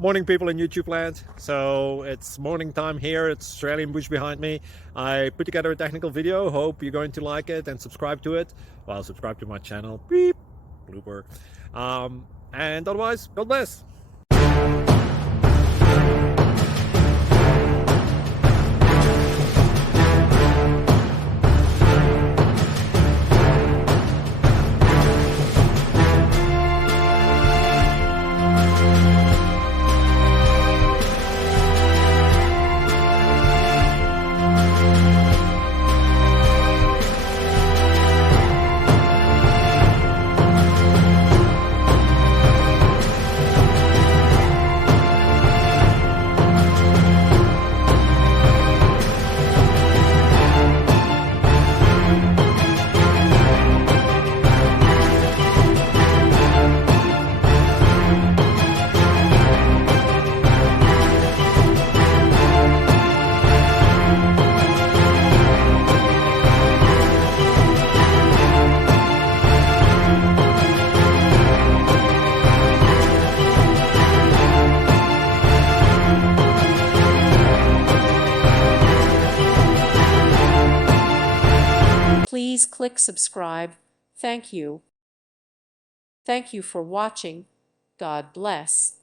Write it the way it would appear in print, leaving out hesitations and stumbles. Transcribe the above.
Morning, people in YouTube land. So it's morning time here. It's Australian bush behind me. I put together a technical video. Hope you're going to like it and subscribe to it. Well, subscribe to my channel. Beep. Blooper. And otherwise, God bless. Please click subscribe. Thank you. Thank you for watching. God bless.